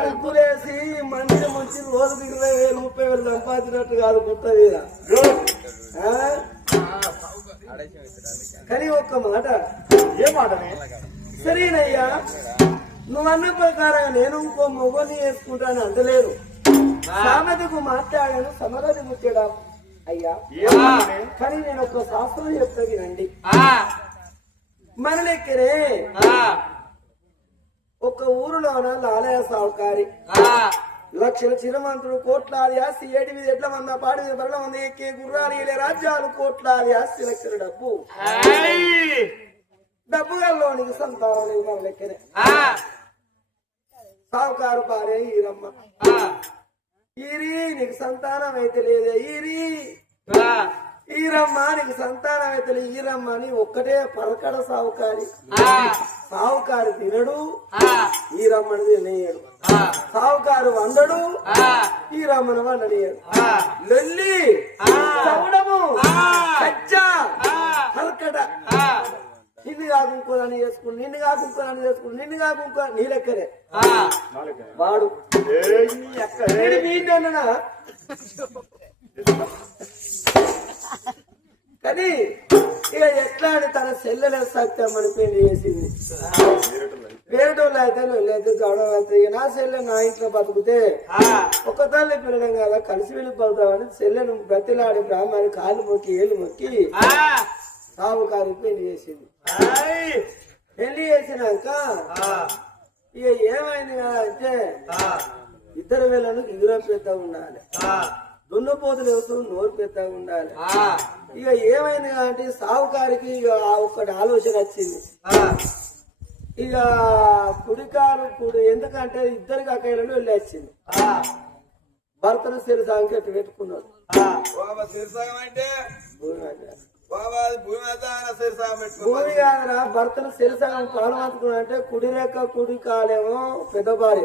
ముగ్గులేసి మందిని ముంచి రోజుకి 20,000 30,000 సంపాదించినట్టు కాదు గుట్ట మీద. కానీ ఒక్క మాట, ఏ మాట? సరేనయ్యా, నువ్వన్న ప్రకారం నేను ఇంకో మొగని వేసుకుంటాను అంటలేదు. సామెతకు మాట్లాడాను, సమరది ముచ్చడా అయ్యా. కానీ నేను ఒక శాస్త్రం చెప్తా వినండి. మన లెక్కనే ఒక ఊరిలోన లాలయ సావుకారి, లక్షల చిరమంతుడు, కోట్లాది ఆస్తి, 7 మీద ఎట్ల మంద, పాడి మీద బరల మంది, ఎక్కే గుర్రాలు, 7 రాజ్యాలు, కోట్లాది ఆస్తి, లక్షల డబ్బు. డబ్బుగల్లోనికి సంతానం లేదు మన లెక్కనే. సావుకారు భార్య ఈరమ్మ. ఈరి నీకు సంతానం అయితే లేదే, ఈరమ్మ నీకు సంతానం అయితే లేదు. ఈరమ్మ అని ఒక్కటే పరకడ సావుకారి. సావుకారు తినడు, ఈరమ్మని తినేయడు. సావుకారు వండడు, ఈరమ్మను వండనియడు. లొల్లి, చవడము, కచ్చా, పరకడ. నిన్ను కాకుంకోదని చేసుకుని, నిన్ను కాకుంకోదని చేసుకుని, నిన్ను కాకుంకో నీ లెక్కనే వాడు. మీనా కానీ ఇక ఎట్లా అని తన సెల్లెల సత్యం అని పెళ్లి చేసింది. వేరేటోళ్ళు అయితే లేదు గౌడవ అయితే నా సెల్లె నా ఇంట్లో బతుకుతే ఒక తల్లి పిల్లడం కదా కలిసి వెళ్ళిపోతామని సెల్లెను బతిలాడి బ్రాహ్మణి కాళ్ళు మొక్కి ఏళ్ళు మొక్కి సావుకారికి పెళ్లి చేసింది. పెళ్లి చేసినాక ఇక ఏమైంది కదా అంటే, ఇద్దరు వేళను ఎగురం పెద్దగా ఉండాలి, దున్నపోతులు ఎవరు నోరు పెద్దగా ఉండాలి. ఇక ఏమైంది అంటే సావుకారికి ఇక ఒక్కటి ఆలోచన వచ్చింది. ఇక కుడికారు ఎందుకంటే ఇద్దరికి అక్కయ్యలను వెళ్ళి వచ్చింది. భర్తను శిరసాగం పెట్టుకున్నాడు. భూమి కాదరా, భర్తను శిరసాగం పాలమాతుకున్నా అంటే కుడి రేఖ కుడి కాలేమో పెద్ద భార్య,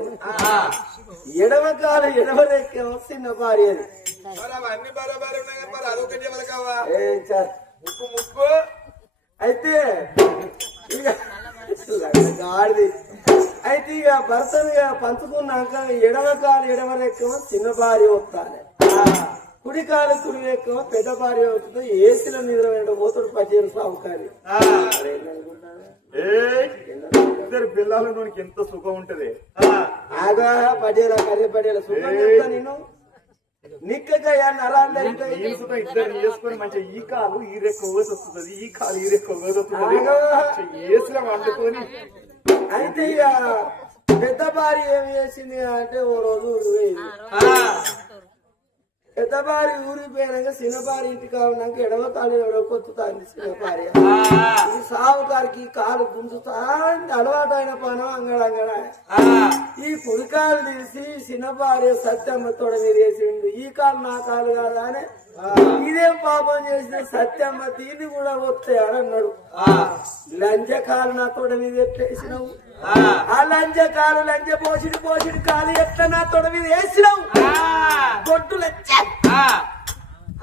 ఎడమ కాలు ఎడమ రేఖేమో చిన్న భార్య. అయితే అయితే ఇక భర్తను పంచుకున్నాక ఎడమ కాలు ఎడమ రేఖేమో చిన్న భార్య వస్తానే, కుడి కాలు కుడి రేఖేమో పెద్ద భార్య అవుతుంది. ఏసీలో నిద్ర పోతాడు పచ్చేరు సావుకారి. ఇద్దరు పిల్లలు ఎంత సుఖం ఉంటది. ఆగా పడేలా కర్రీ పడేలా సుఖం చెప్తా నేను నిక్కగా నరాలు ఇద్దరు చేసుకుని మంచిగా ఈ కాలు ఈ రెక్క వస్తుంది, ఈ కాలు ఈ రెక్క వస్తుంది, ఏసులో వండుకొని. అయితే ఇక పెద్ద భార్య ఏమి చేసింది అంటే, ఓ రోజు పెద్ద భార్య ఊరిపోయినాక చిన్న భార్య ఇంటికి ఉన్నాక ఎడమ కాలు ఎవరో కొత్తుతాంది చిన్న భార్య. ఈ సావుకారికి కాలు గుంజుతా అలవాటు అయిన పనం అంగడంగడ. ఈ కుడికాలు తీసి చిన్న భార్య సత్యమ్మ తోడ మీద వేసిండు. ఈ కాలు నా కాలు కాదా అని ఇదేం పాపం చేసిన సత్యమ్మ దీన్ని కూడా వస్తాయన్నాడు. లంజ కాలు నా తోడ మీద ఎట్లేసినావు, ఆ లంజ కాలు లంజ పోసిడి కాలు ఎట్లా నా తోడ మీద వేసినావు కొట్టు లచ్చ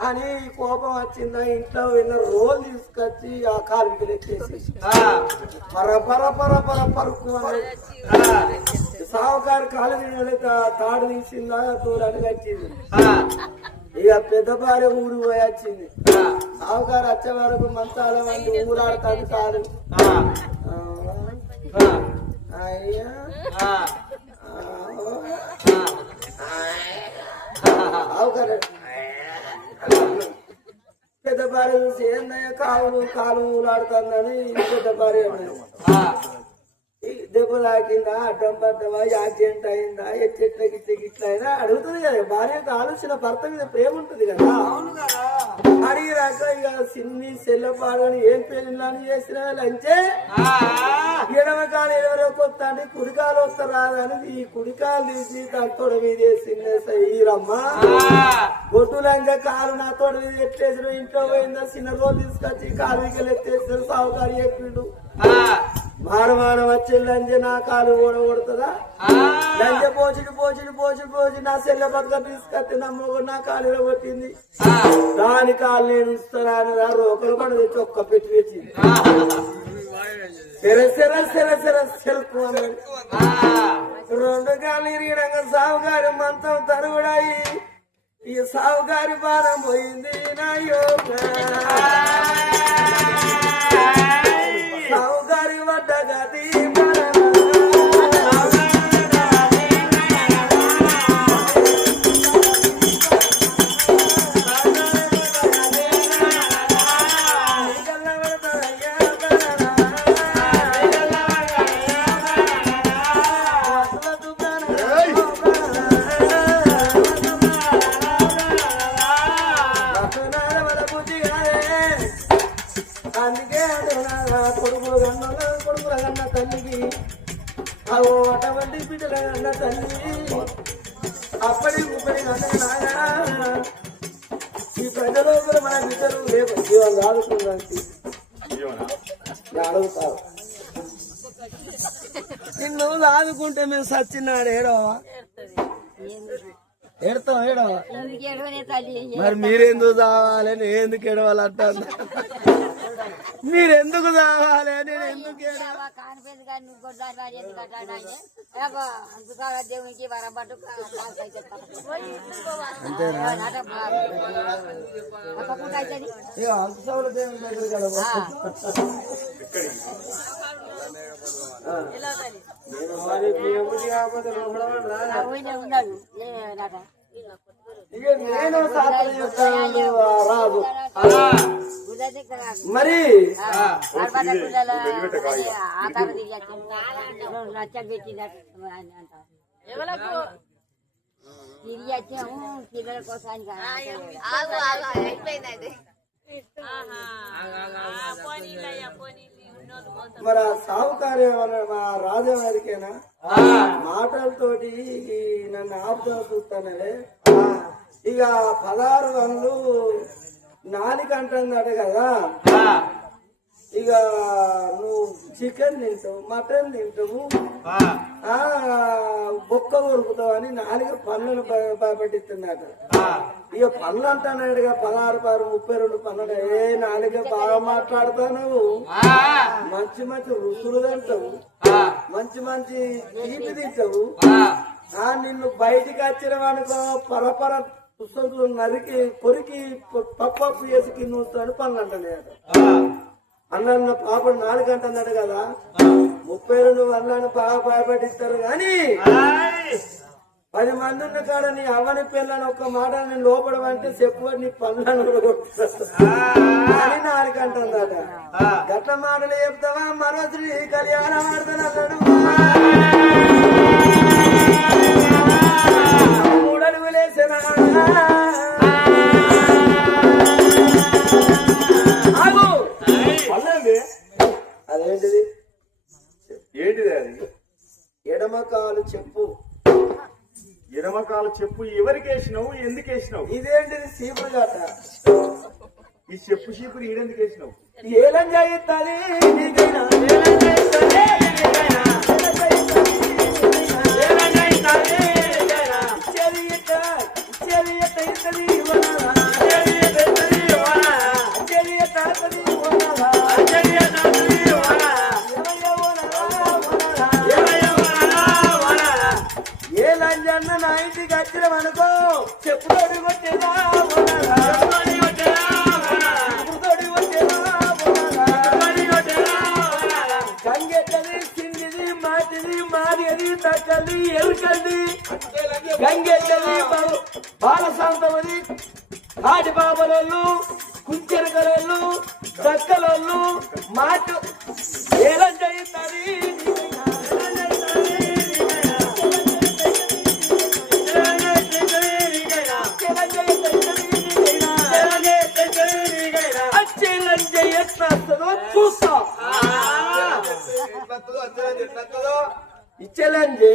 అని కోపం వచ్చిందా. ఇంట్లో విన్న రోల్ తీసుకొచ్చి ఆ కాలు ఎత్తేసి పర పర పర పర పరుకు సావుకారు కాలు తాడు తీసిందా దూరానికి వచ్చింది. ఇక పెద్ద భార్య ఊరు పోయి వచ్చింది. సావుకారు వచ్చే వరకు మంచాల మంది ఊరాడుతాడు కాదు. అయ్యా సావుకారు పెద్ద భార్య చూసి ఏందయ్యా కాలు ఊరాడుతుందని పెద్ద భార్య దెబ్బ తాకిందా, అడ్డం పడ్డవా, యాక్సిడెంట్ అయిందా, ఎట్లకి ఇట్లా అయినా అడుగుతుంది కదా. భార్యకు ఆలోచన భర్త మీద ప్రేమ ఉంటుంది కదా. అడిగినాక ఇక సిన్ని సెల్లపాడని ఏం పెళ్ళని చేసిన లంచే ఎడమ కాలు ఎవరో కొత్త అంటే కుడికాలు వస్తా రాదని ఈ కుడికాలు తీసి దాని తోడ మీద వేసింది ఈరమ్మ. గొడ్డు లంచ కాలు నా తోడ మీద ఎత్తేసిన ఇంట్లో పోయిందా చిన్న రోజు తీసుకొచ్చి కాలు వికలు ఎత్తేసిన సావుకారు చెప్పిండు. మానమాన వచ్చే లంజ నా కాలు ఓడగొడుతుందా, లంజ పోచి నా సెల్ల బతుక తీసుకొస్తే నా మొగడు నా కాలు కొట్టింది, దాని కాలు నేను ఇస్తాను అని రోకలు పడి తెచ్చి ఒక్క పెట్టి పెట్టింది. సెల్కు అన్నాడు. రెండు కాళ్ళు ఇరిగినాక సావుగారి మంతం తరుగుడాయి. ఈ సావుగారి భారం పోయింది నాయో. సావుగారి వడ్డ గది కొడుకుల కన్న తల్లికి అటువంటి బిడ్డల కన్న తల్లి అప్పటి ముప్పటి నాగా ఈ ప్రజలు మన బిడ్డలు రేపు జీవాలు ఆడుకున్నానికి అడుగుతారు. నిన్ను ఆదుకుంటే మేము సచ్చినాడు ఏడవా ఏడతాం ఏడవా. మరి మీరెందుకు కావాలి నేను ఎందుకు ఏడవాలంటా. మీరెందుకు కావాలి నేను ఎందుకు దేవునికి వరబట్టు అంతసౌల దేవుని దగ్గర కదా. ఇక నేను రాదు మరి తిరిగి వచ్చాము పిల్లల కోసానికి. మరి ఆ సావుకార్యం మా రాజవారికేనా మాటలతోటి నన్ను ఆపుతా చూస్తానలే. ఇక 16 గంటలు 4 అంటున్నాడు కదా. ఇక నువ్వు చికెన్ తింటావు, మటన్ తింటావు, బొక్క కొరుకుతావు అని 4 పనులను పట్టిస్తున్నాడు. ఇక పనులు అంటున్నాడు 16, 32 పనులు. 4 బాగా మాట్లాడుతున్నావు, మంచి మంచి రుసులు తింటావు, మంచి మంచి తీపి తింటావు. నిన్ను బయటికి వచ్చినవనుకో పరపర పుస్తకులు నరికి కొరికి పప్పు వేసి కింద ఉంచుతాడు పనులు అంటలేదు. అన్న పాపడు 4 అంటున్నాడు కదా. 32 అన్నాను బాగా భయపడిస్తారు గాని 10 మంది ఉన్న కాడ నీ అవ్వని పిల్లని ఒక్క మాట నేను లోపడమంటే చెప్పు నీ పనులను 4 అంటుందట. గట్ల మాటలు చెప్తావా మరో శ్రీ కళ్యాణం ఆడుతున్నాడు. 3 అడుగులేసిన అదేంటిది ఏంటిది అది? ఎడమకాలు చెప్పు. ఎడమకాలు చెప్పు ఎవరికి వేసినావు, ఎందుకు వేసినావు? ఇదేంటిది సీపురు గట్ట. ఈ చెప్పు చీపురు ఈడెందుకు వేసినావు? ఏలం చేయిస్తాది నా ఇంటికి వచ్చిన అనుకో చెప్పుతోడి కొట్టేదా గంగెట్టది చిందిది మాటిది మాదిది తక్కది ఎరుకది గంగెట్టది బాలశాంతమది కాటి బాబలోళ్ళు కుంచెరకలోళ్ళు దక్కలోళ్ళు మాట ఏలం చేయిస్తుంది. ఇచ్చేలంజే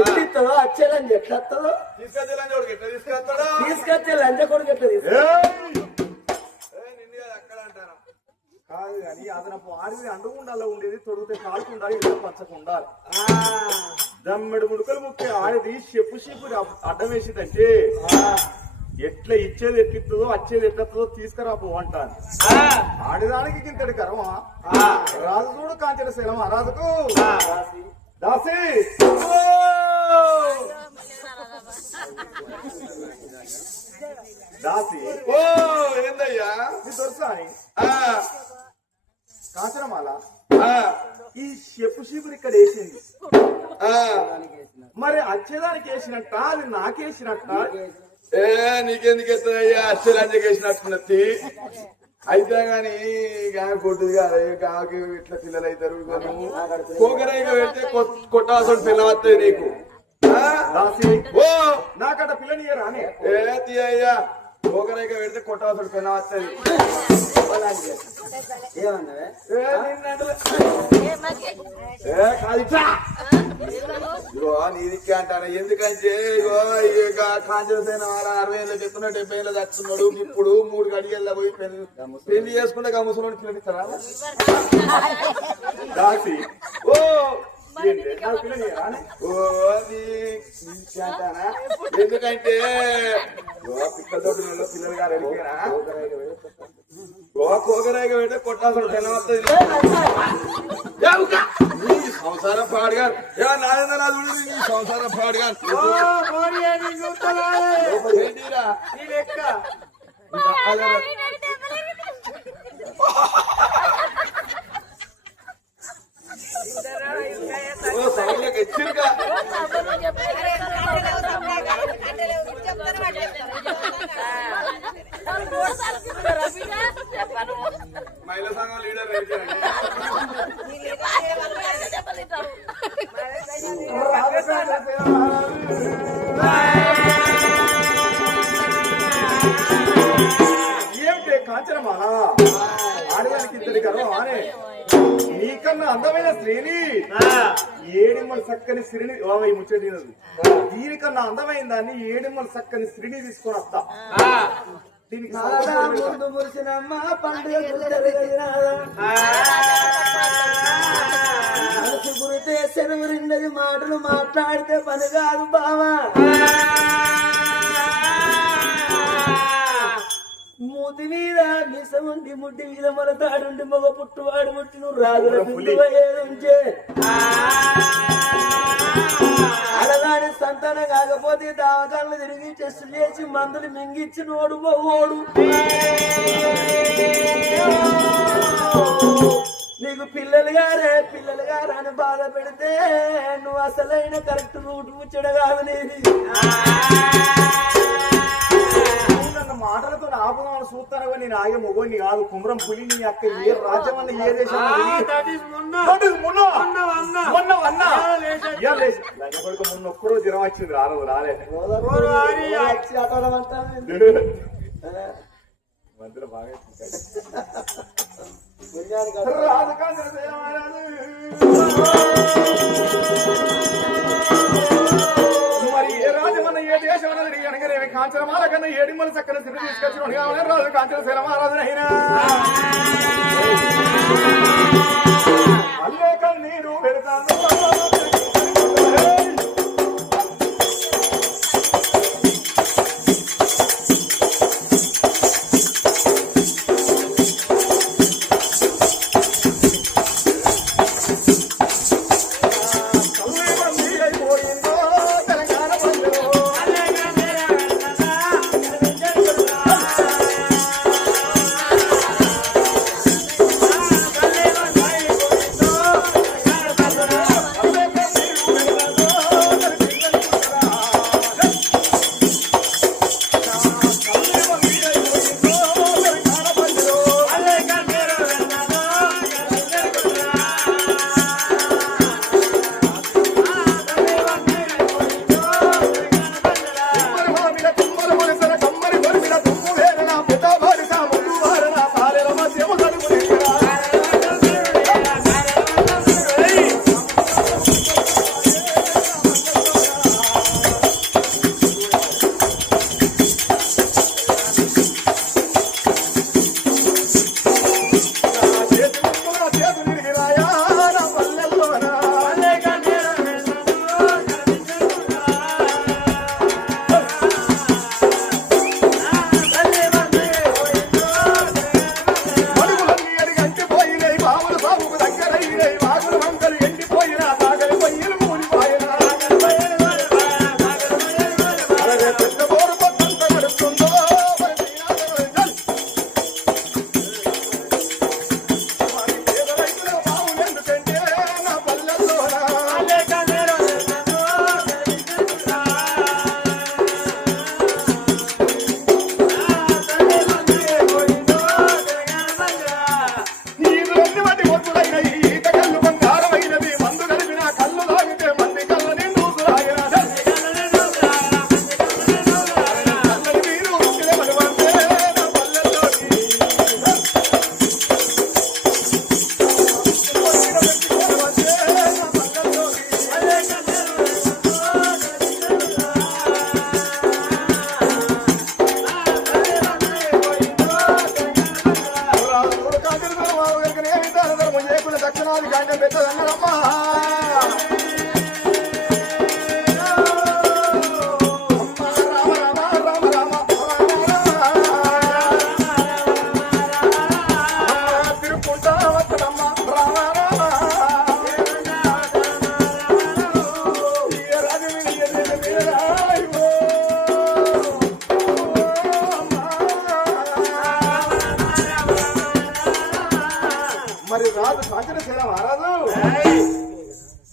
ఎట్లిస్తుందో అచ్చేలంజే ఎట్లొస్తుందో తీసుకొచ్చే లంజ కొడుకు ఎట్లా కాదు కానీ అదనపు ఆడిది అండుగుండాలో ఉండేది తొడిగితే కాలుకుండా ఇలా పచ్చకుండా దమ్మెడు ముడుకలు ముక్కే ఆడిది చెప్పు చీపురి అడ్డం వేసిందంటే ఎట్లా ఇచ్చేది ఎట్లిస్తుందో వచ్చేది ఎట్లతుందో తీసుకురాపో అంటాను. ఆడిదానికి ఇంతటి కర్మ రాజు చూడు కాంచెల శైలం రాజుకు దాసి దాసి ఓ ఏందయ్యా నీ దొరసాని కాంచనమాల ఈ చెప్పు చీపురు ఇక్కడ వేసింది. మరి వచ్చేదానికి వేసినట్ట అది నాకేసినట్ట? నీకెందుకు ఎత్తదయ్యా అచ్చరాజ్యం వేసినట్టున్నది అయితే గాని కొట్టుది కాదు కాకి ఇట్లా పిల్లలు అవుతారు. కోకరైగా పెడితే కొట్టాల్సిన పిల్ల వస్తాయి నీకు. దాసి ఓ నాకట పిల్లనియరా అని అయ్యా కోకరైగా పెడితే కొట్టాల్సిన పిల్ల వస్తుంది. ఏమన్నావే ఇగో నీదిక్కే అంటాను. ఎందుకంటే ఇగో ఇక కాంచన వాళ్ళ 60 ఏళ్ళకి ఎత్తున్నా 70 ఏళ్ళ చచ్చున్నాడు. ఇప్పుడు 3 గడియల్లో పోయి పెళ్లి చేసుకుంటే ముసలి పిల్లనిస్తారా? దాసి ఓ ఏంటి నాకు పిల్లనియరా అని ఓ నీదిక్కే అంటానా? ఎందుకంటే పిక్కలతో పిల్లలు గారు వెళ్ళిపోయినా కోకరాయిగా పెడితే కొట్టాల్సిన పిల్ల వస్తుంది. నీ సంసారం పాడుగాను నారాయణ చూడు నీ సంసారం పాడుగాను ఏంటిరా సౌండ్లకు హెచ్చరిక మహిళా సంఘం లీడర్ ఏమిటి కాంచనమాల ఆడదానికి ఇంతటి గర్వం అనే నీకన్నా అందమైన స్త్రీని ఏడిమ్మల చక్కని స్త్రీని ఈ ముచ్చటినది దీనికన్నా అందమైన దాన్ని ఏడిమ్మల చక్కని స్త్రీని తీసుకొని వస్తా. దీనికి ముందు మురిసినమ్మ పండుగ మనసు గురితే సెలవురిండది మాటలు మాట్లాడితే పని కాదు బావా. మూతి మీద మిస ఉండి ముడ్డి మీద మన తాడుండి మగ పుట్టువాడు ముట్టి నువ్వు రాజుల ఉంచే అడగాని సంతానం కాకపోతే దావకాలను తిరిగి టెస్ట్ చేసి మందులు మింగిచ్చి నోడు పోడు. నీకు పిల్లలు గారా అని బాధ పెడితే నువ్వు అసలైన కరెక్ట్ రూట్ ముచ్చట కాదు నీది. నన్ను మాటలతో ఆపుదామని చూస్తాను. నేను ఆగే మొగోడిని కాదు, కుమ్రం పులి. నీ అక్క ఏ రాజ్యం అన్న ఏ దేశం మొన్న ఒక్కరో జ్వరం వచ్చింది రాలేదు. మధ్యలో బాగా మరి ఏ రాజమన్న ఏ దేశం అన్నది అనగానే కాంచనమాల కన్నా ఏడిమల చక్కని స్థితి తీసుకొచ్చిన రాజు కాంచన శైలమారాజునైనా అల్లేకం నేను పెడతాను.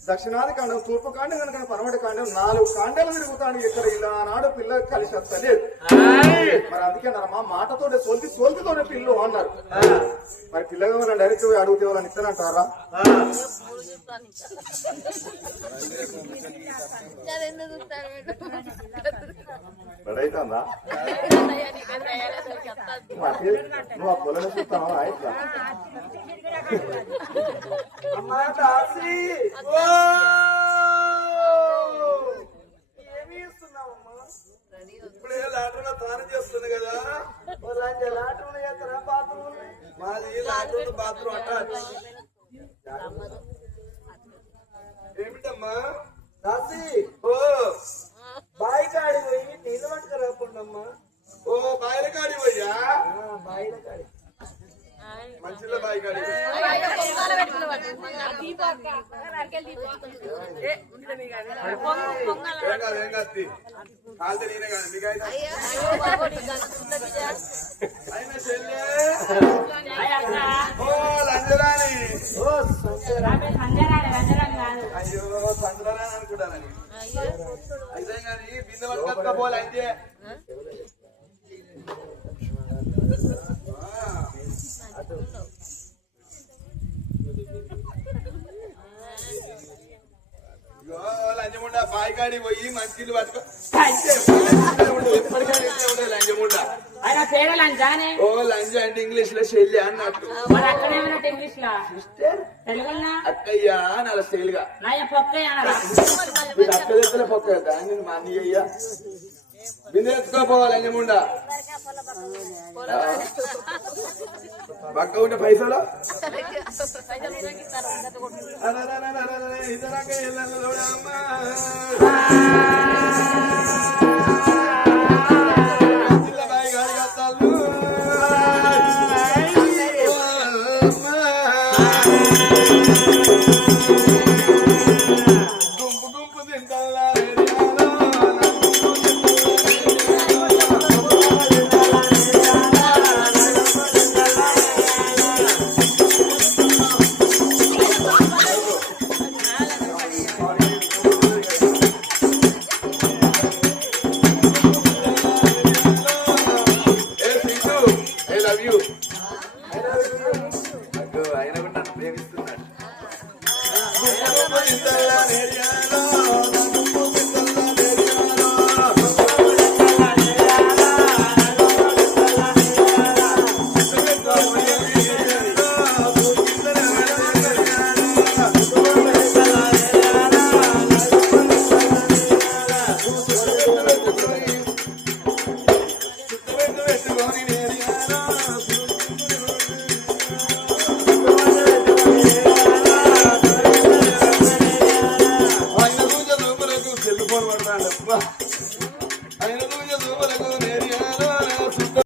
దక్షిణాది కాండం తూర్పు కాండం కనుక పరమటి కాండం 4 కాండాలు తిరుగుతాడు ఇక్కడ ఇలా నాడు పిల్ల కలిసి వస్తలేదు మరి అందుకే అన్నారమ్మా మాటతోటే సోల్తితోనే పిల్లు అన్నారు మరి పిల్లగా డైరెక్ట్ అడుగుతే వాళ్ళని ఇస్తానంటారా రెడైతుందా నువ్వు ఆ పొలం చూస్తావా అయితే అమ్మా దాసి ఏమి ఇస్తున్నావమ్మా? ఇప్పుడే లాటరీలో తానం చేస్తుంది కదా లాటరీలు చేస్తారా బాత్రూమ్ మాది లాటరీ బాత్రూమ్ అటాచ్ ఏమిటమ్మా దాసి ఓ బాయి కాడి పోయి నీళ్ళు పట్టుకురాకుండమ్మా. ఓ బాయిల కాడి పోయ్యా బాయిల కాడి మంచిలో బాయి కాడి ఏం కాదు కాదు నేనే కాదు మీకైతే అయినా చెల్లె ఓ లంజరాని అయ్యో సంజరాని అనుకుంటానని అయితే కానీ బిందె పట్టుకోపోలే అయితే లంజముండ బాయికాడి పోయి మంచిలు పట్టుకో ఎప్పటికైనా లంజముండ ఆయన పేరు లంచానే ఓ లంజ అంటే ఇంగ్లీష్ లో చెల్లి అన్నట్టు మరి అక్కడేమన్నట్టు ఇంగ్లీష్ లో తెలుగున్నా అక్కయ్య అని అలా స్టైల్ గా నా పొక్కయ్య అనరా మీరు అక్క దగ్గర పొక్క నేను మా అన్నయ్య బిందె ఎత్తుకోపోవాలి లంజముండ పక్క ఉంటే పైసలు గుంపు గుంపు తింటల్లా ఆయన కూడా నన్ను ప్రేమిస్తున్నాడు